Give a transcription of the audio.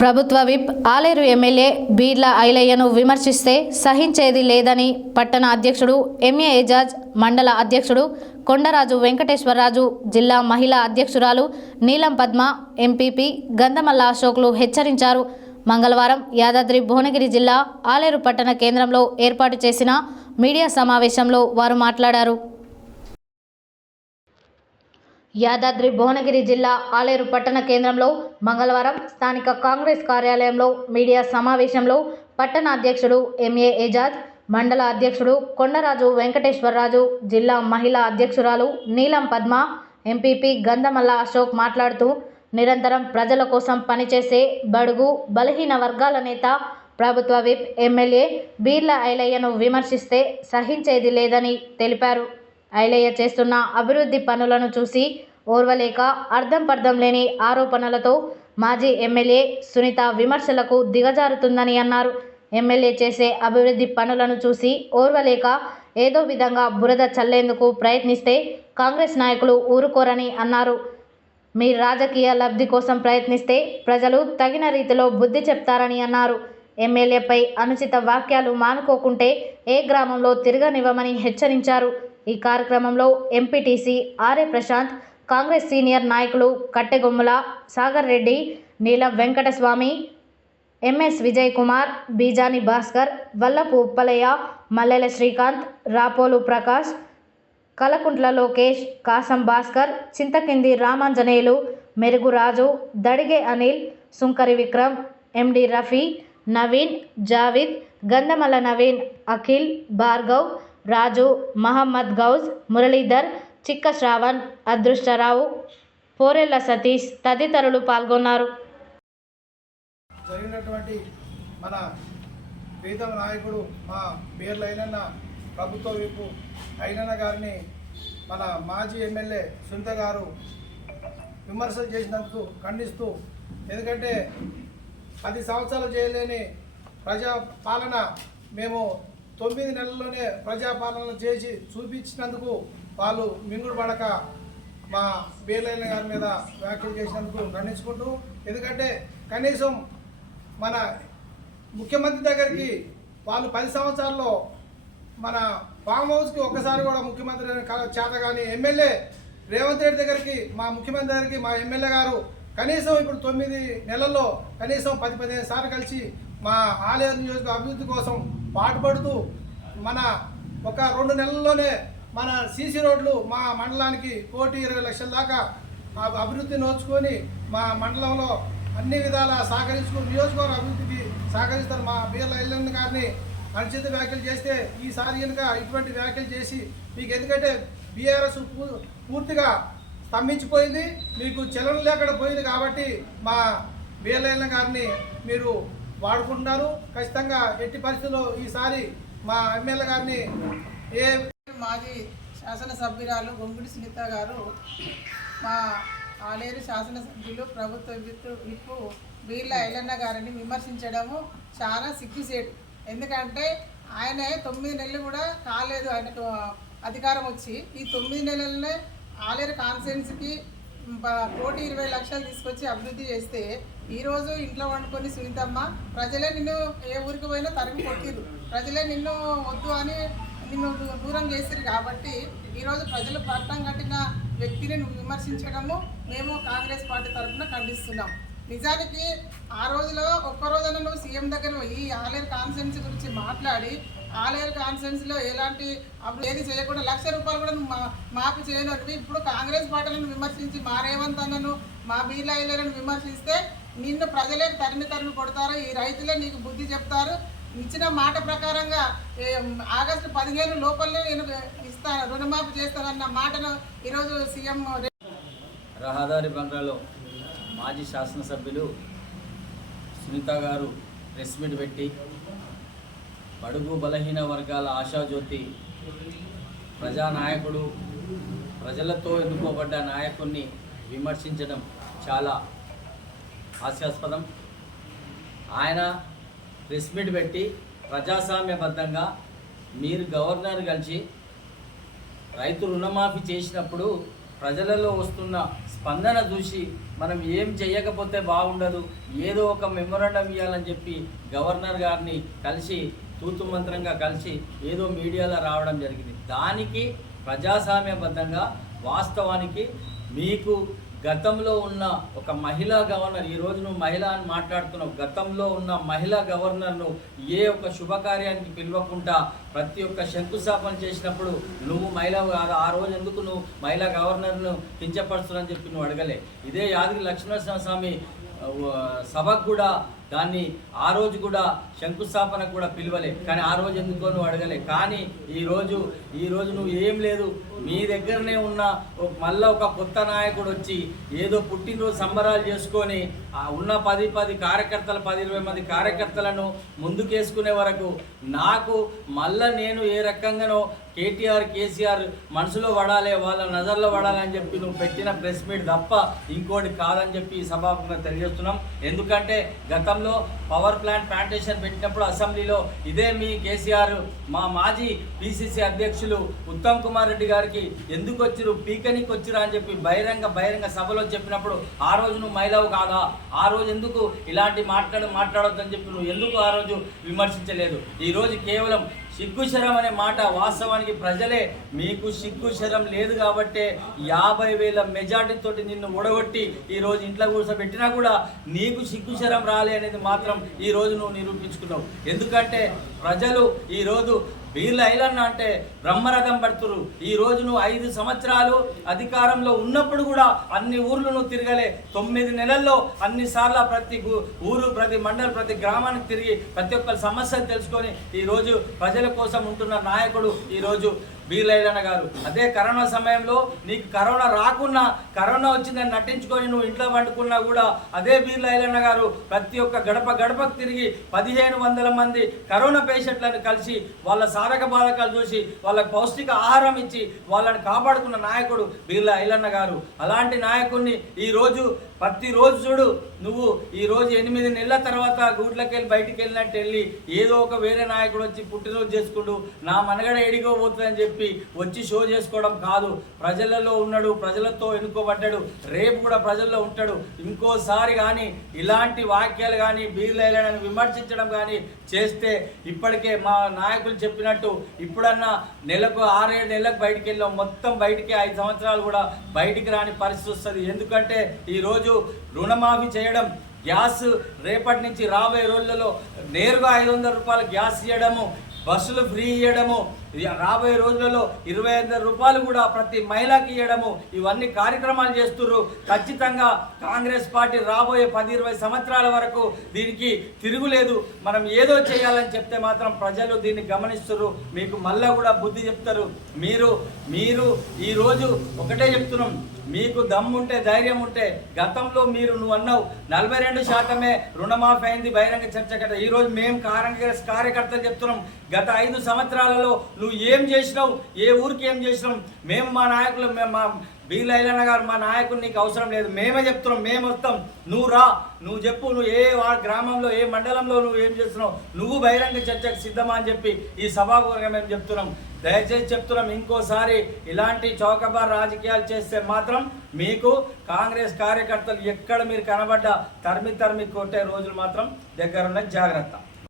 ప్రభుత్వ whip Aleru MLA Beerla ఐలయ్యను విమర్శిస్తే సహించేది లేదని పట్టణ అధ్యక్షుడు ఎంఏ ఏజాజ్, మండల అధ్యక్షుడు కొండరాజు వెంకటేశ్వరరాజు, జిల్లా మహిళా అధ్యక్షురాలు నీలం పద్మ, ఎంపీపీ గంధమల్ల అశోక్లు హెచ్చరించారు. మంగళవారం యాదాద్రి భువనగిరి జిల్లా ఆలేరు పట్టణ కేంద్రంలో ఏర్పాటు చేసిన మీడియా సమావేశంలో వారు మాట్లాడారు. యాదాద్రి భువనగిరి జిల్లా ఆలేరు పట్టణ కేంద్రంలో మంగళవారం స్థానిక కాంగ్రెస్ కార్యాలయంలో మీడియా సమావేశంలో పట్టణ అధ్యక్షుడు ఎంఏ ఏజాజ్, మండల అధ్యక్షుడు కొండరాజు వెంకటేశ్వరరాజు, జిల్లా మహిళా అధ్యక్షురాలు నీలం పద్మ, ఎంపీపీ గంధమల్ల అశోక్ మాట్లాడుతూ నిరంతరం ప్రజల కోసం పనిచేసే బడుగు బలహీన వర్గాల నేత ప్రభుత్వ విప్ ఎమ్మెల్యే బీర్ల ఐలయ్యను విమర్శిస్తే సహించేది లేదని తెలిపారు. ఐలయ్య చేస్తున్న అభివృద్ధి పనులను చూసి ఓర్వలేక అర్థం పర్థం లేని ఆరోపణలతో మాజీ ఎమ్మెల్యే సునీత విమర్శలకు దిగజారుతుందని అన్నారు. ఎమ్మెల్యే చేసే అభివృద్ధి పనులను చూసి ఓర్వలేక ఏదో విధంగా బురద చల్లేందుకు ప్రయత్నిస్తే కాంగ్రెస్ నాయకులు ఊరుకోరని అన్నారు. మీ రాజకీయ లబ్ధి కోసం ప్రయత్నిస్తే ప్రజలు తగిన రీతిలో బుద్ధి చెప్తారని అన్నారు. ఎమ్మెల్యేపై అనుచిత వాక్యాలు మానుకోకుంటే ఏ గ్రామంలో తిరగనివ్వమని హెచ్చరించారు. ఈ కార్యక్రమంలో MPTC RA Prashanth, Congress senior నాయకులు కట్టెగొమ్ముల సాగర్ రెడ్డి, నీలం వెంకటస్వామి, ఎంఎస్ విజయ్ కుమార్, బీజాని భాస్కర్, వల్లపు ఉప్పలయ్య, మల్లెల శ్రీకాంత్, రాపోలు ప్రకాష్, కలకుంట్ల లోకేష్, కాసం భాస్కర్, చింతకింది రామాంజనేయులు, మెరుగు రాజు, దడిగే అనిల్, సుంకరి విక్రమ్, ఎండి రఫీ, నవీన్, జావిద్, గంధమల్ల నవీన్, అఖిల్, భార్గవ్, రాజు, మహమ్మద్ గౌజ్, మురళీధర్, చిక్క శ్రావణ్, అదృష్టరావు, పోరెళ్ల సతీష్ తదితరులు పాల్గొన్నారు. జరిగినటువంటి మన ప్రీతమ నాయకుడు మా బీర్ల ఐలయ్య ప్రభుత్వ వైపు ఐలయ్య గారిని మన మాజీ ఎమ్మెల్యే సునీత గారు విమర్శలు చేసినందుకు ఖండిస్తూ, ఎందుకంటే 10 సంవత్సరాలు చేయలేని ప్రజాపాలన మేము 9 నెలల్లోనే ప్రజాపాలన చేసి చూపించినందుకు వాళ్ళు మింగుడు పడక మా బీర్ల ఐలయ్య గారి మీద వ్యాఖ్యలు చేసినందుకు ఖండించుకుంటూ, ఎందుకంటే కనీసం మన ముఖ్యమంత్రి దగ్గరికి వాళ్ళు 10 సంవత్సరాల్లో మన ఫామ్ హౌస్కి ఒక్కసారి కూడా ముఖ్యమంత్రి చేత కానీ ఎమ్మెల్యే రేవంత్ రెడ్డి దగ్గరికి మా ముఖ్యమంత్రి దగ్గరికి మా ఎమ్మెల్యే గారు కనీసం ఇప్పుడు 9 నెలల్లో కనీసం 10-15 సార్లు కలిసి మా ఆలేరు నియోజక అభివృద్ధి కోసం పాటుపడుతూ మన ఒక 2 నెలల్లోనే మన సీసీ రోడ్లు మా మండలానికి 1,20,00,000 దాకా అభివృద్ధి నోచుకొని మా మండలంలో అన్ని విధాల సహకరించుకుని నియోజకవర్గ అభివృద్ధికి సహకరిస్తారు. మా బీర్ల ఐలయ్య గారిని అనుచిత వ్యాఖ్యలు చేస్తే ఈసారి కనుక ఇటువంటి వ్యాఖ్యలు చేసి మీకు, ఎందుకంటే బీఆర్ఎస్ పూర్తిగా స్తంభించిపోయింది, మీకు చలనం లేకుండా పోయింది కాబట్టి మా బీర్ల ఐలయ్య గారిని మీరు వాడుకుంటున్నారు. ఖచ్చితంగా ఎట్టి పరిస్థితుల్లో ఈసారి మా ఎమ్మెల్యే గారిని మాజీ శాసనసభ్యురాలు గొంగుడి సునీత గారు మా ఆలేరు శాసనసభ్యులు ప్రభుత్వ విప్పు బీర్ల ఐలయ్య గారిని విమర్శించడము చాలా సిగ్గుసేటు. ఎందుకంటే ఆయన 9 నెలలు కూడా కాలేదు ఆయనకు అధికారం వచ్చి. ఈ 9 నెలలనే ఆలేరు కాన్స్టిట్యున్సీకి 1,20,00,000 తీసుకొచ్చి అభివృద్ధి చేస్తే ఈరోజు ఇంట్లో వండుకొని సునీతమ్మ ప్రజలే నిన్ను ఏ ఊరికి పోయినా తరిమి కొట్టిరు, ప్రజలే నిన్ను వద్దు అని నిన్ను దూరం చేసిరు. కాబట్టి ఈరోజు ప్రజలు పట్టం కట్టిన వ్యక్తిని నువ్వు విమర్శించడము మేము కాంగ్రెస్ పార్టీ తరఫున ఖండిస్తున్నాం. నిజానికి ఆ రోజులో ఒక్కరోజైనా నువ్వు సీఎం దగ్గర పోయి ఆలేరు కాన్స్టిట్యున్సీ గురించి మాట్లాడి ఆలేరు కాన్స్టిట్యున్సీలో ఎలాంటి ఏది చేయకుండా 1,00,000 రూపాయలు కూడా నువ్వు మాకు చేయను. ఇప్పుడు కాంగ్రెస్ పార్టీలను విమర్శించి మా రేవంత్ అన్నను మా బీర్ల ఐలయ్యను విమర్శిస్తే నిన్ను ప్రజలే తరిమి కొడతారు, ఈ రైతులే నీకు బుద్ధి చెప్తారు. ఇచ్చిన మాట ప్రకారంగా ఆగస్టు 15 లోపలనే నేను ఇస్తాను, రుణమాఫీ చేస్తానన్న మాటను ఈరోజు సీఎం రహదారి బంగ్లాలో మాజీ శాసనసభ్యులు సునీత గారు ప్రెస్ మీట్ పెట్టి బడుగు బలహీన వర్గాల ఆశాజ్యోతి ప్రజానాయకుడు, ప్రజలతో ఎన్నుకోబడ్డ నాయకుడిని విమర్శించడం చాలా హాస్యాస్పదం. ఆయన ప్రెస్ మీట్ పెట్టి ప్రజాస్వామ్యబద్ధంగా మీరు గవర్నర్ కలిసి రైతు రుణమాఫీ చేసినప్పుడు ప్రజలలో వస్తున్న స్పందన చూసి మనం ఏం చేయకపోతే బాగుండదు, ఏదో ఒక మెమొరాండం ఇవ్వాలని చెప్పి గవర్నర్ గారిని కలిసి తూతు మంత్రంగా కలిసి ఏదో మీడియాలో రావడం జరిగింది. దానికి ప్రజాస్వామ్యబద్ధంగా వాస్తవానికి మీకు గతంలో ఉన్న ఒక మహిళా గవర్నర్, ఈరోజు నువ్వు మహిళ అని మాట్లాడుతున్నావు, గతంలో ఉన్న మహిళా గవర్నర్ను ఏ ఒక్క శుభకార్యానికి పిలవకుండా ప్రతి ఒక్క శంకుస్థాపన చేసినప్పుడు నువ్వు మహిళ కాదు, ఆ రోజు ఎందుకు నువ్వు మహిళా గవర్నర్ను కించపరుస్తున్నాఅని చెప్పి నువ్వు అడగలే. ఇదే యాదగిరి లక్ష్మీనరసింహస్వామి సభకు కూడా దాన్ని ఆ రోజు కూడా శంకుస్థాపనకు కూడా పిలవలే, కానీ ఆ రోజు ఎందుకో నువ్వు అడగలే. కానీ ఈరోజు నువ్వు ఏం లేదు, మీ దగ్గరనే ఉన్న మళ్ళీ ఒక కొత్త నాయకుడు వచ్చి ఏదో పుట్టినరోజు సంబరాలు చేసుకొని ఉన్న 10 కార్యకర్తలు 10-20 మంది కార్యకర్తలను ముందుకేసుకునే వరకు నాకు మళ్ళీ నేను ఏ రకంగానో కేటీఆర్ కేసీఆర్ మనసులో పడాలి, వాళ్ళ నజర్లో పడాలి అని చెప్పి నువ్వు పెట్టిన ప్రెస్ మీట్ తప్ప ఇంకోటి కాదని చెప్పి సభాముఖంగా తెలియజేస్తున్నాం. ఎందుకంటే గతంలో పవర్ ప్లాంట్ ప్లాంటేషన్ పెట్టినప్పుడు అసెంబ్లీలో ఇదే మీ కేసీఆర్ మా మాజీ పిసిసి అధ్యక్షులు ఉత్తమ్ కుమార్ రెడ్డి గారికి ఎందుకు వచ్చిరు, పీకనికి వచ్చిరా అని చెప్పి బహిరంగ సభలో చెప్పినప్పుడు ఆ రోజు నువ్వు మహిళవు కాదా, ఆ రోజు ఎందుకు ఇలాంటి మాట్లాడొద్దని చెప్పి నువ్వు ఎందుకు ఆ రోజు విమర్శించలేదు. ఈరోజు కేవలం సిగ్గుశరం అనే మాట, వాస్తవానికి ప్రజలే మీకు సిగ్గుశరం లేదు కాబట్టే 50,000 మెజార్టీతో నిన్ను ఓడగొట్టి ఈరోజు ఇంట్లో కూర్చోబెట్టినా కూడా నీకు సిగ్గుశరం రాలే అనేది మాత్రం ఈరోజు నువ్వు నిరూపించుకున్నావు. ఎందుకంటే ప్రజలు ఈరోజు వీళ్ళ ఐలన్న అంటే బ్రహ్మరథం పడుతురు. ఈరోజు నువ్వు 5 సంవత్సరాలు అధికారంలో ఉన్నప్పుడు కూడా అన్ని ఊర్లు నువ్వు తిరగలే. 9 నెలల్లో అన్నిసార్లు ప్రతి ఊరు, ప్రతి మండలం, ప్రతి గ్రామానికి తిరిగి ప్రతి ఒక్కరి సమస్యలు తెలుసుకొని ఈరోజు ప్రజల కోసం ఉంటున్న నాయకుడు ఈరోజు బీర్ల ఐలన్న గారు. అదే కరోనా సమయంలో నీకు కరోనా రాకున్నా, కరోనా వచ్చిందని నటించుకొని నువ్వు ఇంట్లో వండుకున్నా కూడా అదే బీర్ల ఐలన్న గారు ప్రతి ఒక్క గడపకు తిరిగి 1500 మంది కరోనా పేషెంట్లను కలిసి వాళ్ళ సాధక బాధకాలు చూసి వాళ్ళకి పౌష్టిక ఆహారం ఇచ్చి వాళ్ళని కాపాడుకున్న నాయకుడు బీర్ల ఐలన్న గారు. అలాంటి నాయకుడిని ఈరోజు ప్రతిరోజు చూడు, నువ్వు ఈరోజు 8 నెలల తర్వాత గూట్లకి వెళ్ళి బయటికి వెళ్ళినట్టు వెళ్ళి ఏదో ఒక వేరే నాయకుడు వచ్చి పుట్టినరోజు చేసుకుంటూ నా మనగడ ఎడిగో పోతుందని చెప్పి వచ్చి షో చేసుకోవడం కాదు. ప్రజలలో ఉన్నాడు, ప్రజలతో ఎన్నుకోబడ్డాడు, రేపు కూడా ప్రజల్లో ఉంటాడు. ఇంకోసారి కానీ ఇలాంటి వాక్యాలు కానీ బీర్ల ఐలన్నను విమర్శించడం కానీ చేస్తే ఇప్పటికే మా నాయకులు చెప్పినట్టు ఇప్పుడన్నా నెలకు 6-7 నెలలకు బయటికి వెళ్ళాం, మొత్తం బయటికి 5 సంవత్సరాలు కూడా బయటికి రాని పరిస్థితి వస్తుంది. ఎందుకంటే ఈరోజు రుణమాఫీ చేయడం, గ్యాస్ రేపటి నుంచి రాబోయే రోజులలో నేరుగా 500 రూపాయలు గ్యాస్ ఇవ్వడము, బస్సులు ఫ్రీ ఇవ్వడము, రాబోయే రోజులలో 25,000 రూపాయలు కూడా ప్రతి మహిళకి ఇవ్వడము, ఇవన్నీ కార్యక్రమాలు చేస్తుర్రు. ఖచ్చితంగా కాంగ్రెస్ పార్టీ రాబోయే 10-20 సంవత్సరాల వరకు దీనికి తిరుగులేదు. మనం ఏదో చేయాలని చెప్తే మాత్రం ప్రజలు దీన్ని గమనిస్తున్నారు, మీకు మళ్ళా కూడా బుద్ధి చెప్తారు. మీరు ఈరోజు ఒకటే చెప్తున్నాం, మీకు దమ్ముంటే ధైర్యం ఉంటే గతంలో నువ్వు అన్నావు 42% రుణమాఫీ అయింది బహిరంగ చర్చ కదా. ఈరోజు మేము కాంగ్రెస్ కార్యకర్తలు చెప్తున్నాం, గత 5 సంవత్సరాలలో నువ్వు ఏం చేసినావు, ఏ ఊరికి ఏం చేసినావు, మేము మా నాయకులు మా బీర్ల ఐలన్న గారు మా నాయకుడు నీకు అవసరం లేదు, మేమే చెప్తున్నాం, మేము వస్తాం, నువ్వు రా, నువ్వు చెప్పు, నువ్వు ఏ గ్రామంలో ఏ మండలంలో నువ్వు ఏం చేస్తున్నావు, నువ్వు బహిరంగ చర్చకు సిద్ధమా అని చెప్పి ఈ సభాపూర్వకంగా మేము చెప్తున్నాం. దయచేసి చెప్తున్నాం, ఇంకోసారి ఇలాంటి చౌకబార్ రాజకీయాలు చేస్తే మాత్రం మీకు కాంగ్రెస్ కార్యకర్తలు ఎక్కడ మీరు కనబడ్డా తరిమి కొట్టే రోజులు మాత్రం దగ్గరున్న జాగ్రత్త.